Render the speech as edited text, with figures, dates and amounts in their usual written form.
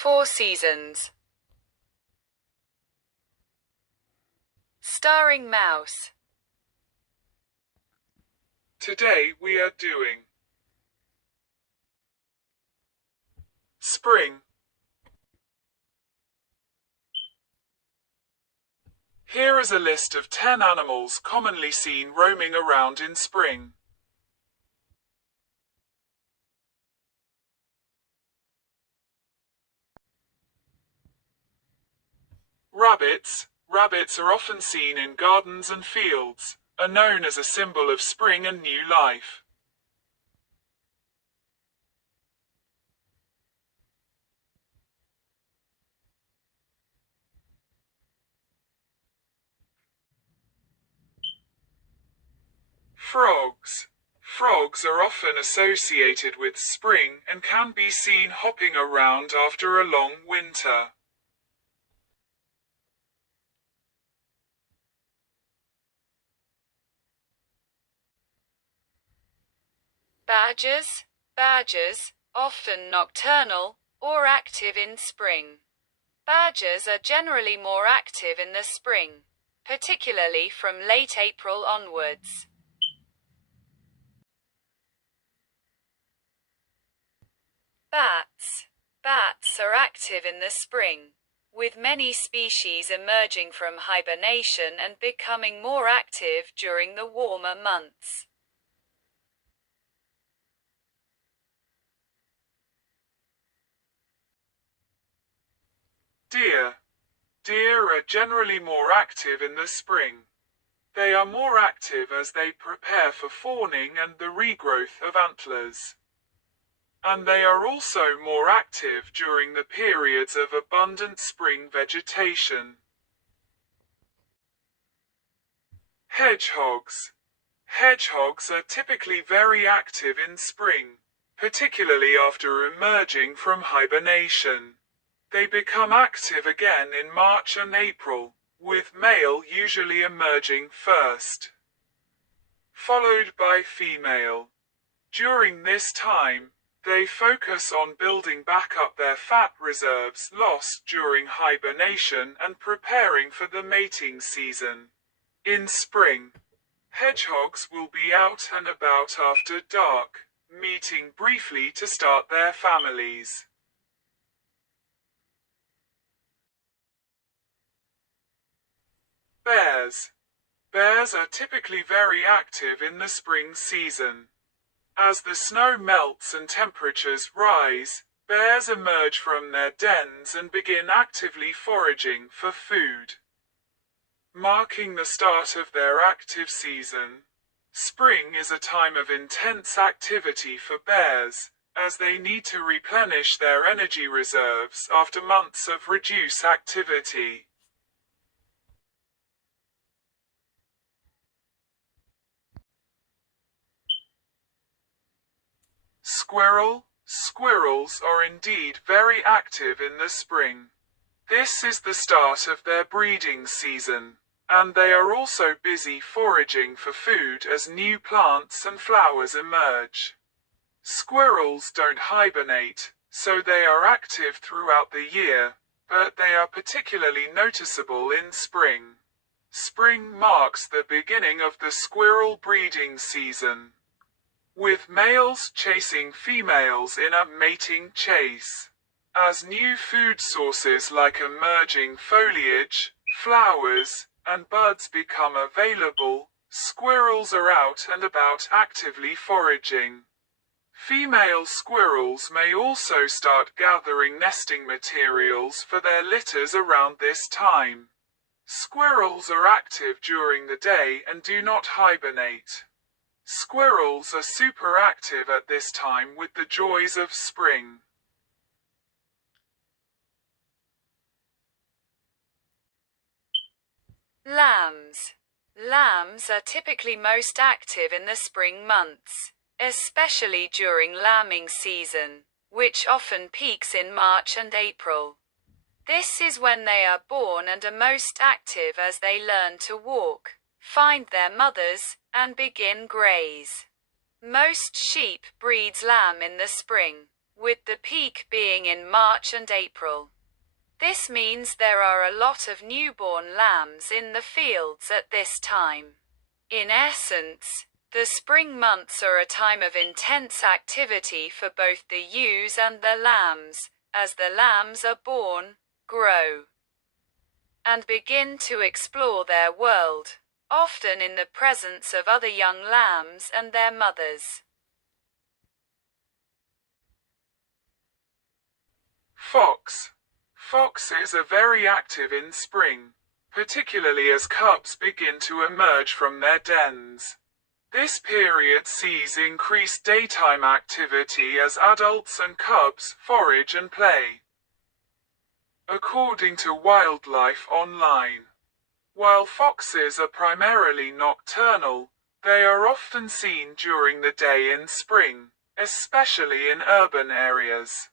Four Seasons. Starring Mouse. Today we are doing spring. Here is a list of 10 animals commonly seen roaming around in spring. Rabbits. Rabbits are often seen in gardens and fields, are known as a symbol of spring and new life. Frogs. Frogs are often associated with spring and can be seen hopping around after a long winter. Badgers. Badgers, often nocturnal, or active in spring. Badgers are generally more active in the spring, particularly from late April onwards. Bats. Bats are active in the spring, with many species emerging from hibernation and becoming more active during the warmer months. Deer. Deer are generally more active in the spring. They are more active as they prepare for fawning and the regrowth of antlers. And they are also more active during the periods of abundant spring vegetation. Hedgehogs. Hedgehogs are typically very active in spring, particularly after emerging from hibernation. They become active again in March and April, with male usually emerging first, followed by female. During this time, they focus on building back up their fat reserves lost during hibernation and preparing for the mating season. In spring, hedgehogs will be out and about after dark, meeting briefly to start their families. Bears. Bears are typically very active in the spring season. As the snow melts and temperatures rise, bears emerge from their dens and begin actively foraging for food, marking the start of their active season. Spring is a time of intense activity for bears, as they need to replenish their energy reserves after months of reduced activity. Squirrel. Squirrels are indeed very active in the spring. This is the start of their breeding season, and they are also busy foraging for food as new plants and flowers emerge. Squirrels don't hibernate, so they are active throughout the year, but they are particularly noticeable in spring. Spring marks the beginning of the squirrel breeding season, with males chasing females in a mating chase. As new food sources like emerging foliage, flowers, and buds become available, squirrels are out and about actively foraging. Female squirrels may also start gathering nesting materials for their litters around this time. Squirrels are active during the day and do not hibernate. Squirrels are super active at this time with the joys of spring. Lambs. Lambs are typically most active in the spring months, especially during lambing season, which often peaks in March and April. This is when they are born and are most active as they learn to walk, find their mothers, and begin graze. Most sheep breeds lamb in the spring, with the peak being in March and April. This means there are a lot of newborn lambs in the fields at this time. In essence, the spring months are a time of intense activity for both the ewes and the lambs, as the lambs are born, grow, and begin to explore their world, often in the presence of other young lambs and their mothers. Fox. Foxes are very active in spring, particularly as cubs begin to emerge from their dens. This period sees increased daytime activity as adults and cubs forage and play. According to Wildlife Online, while foxes are primarily nocturnal, they are often seen during the day in spring, especially in urban areas.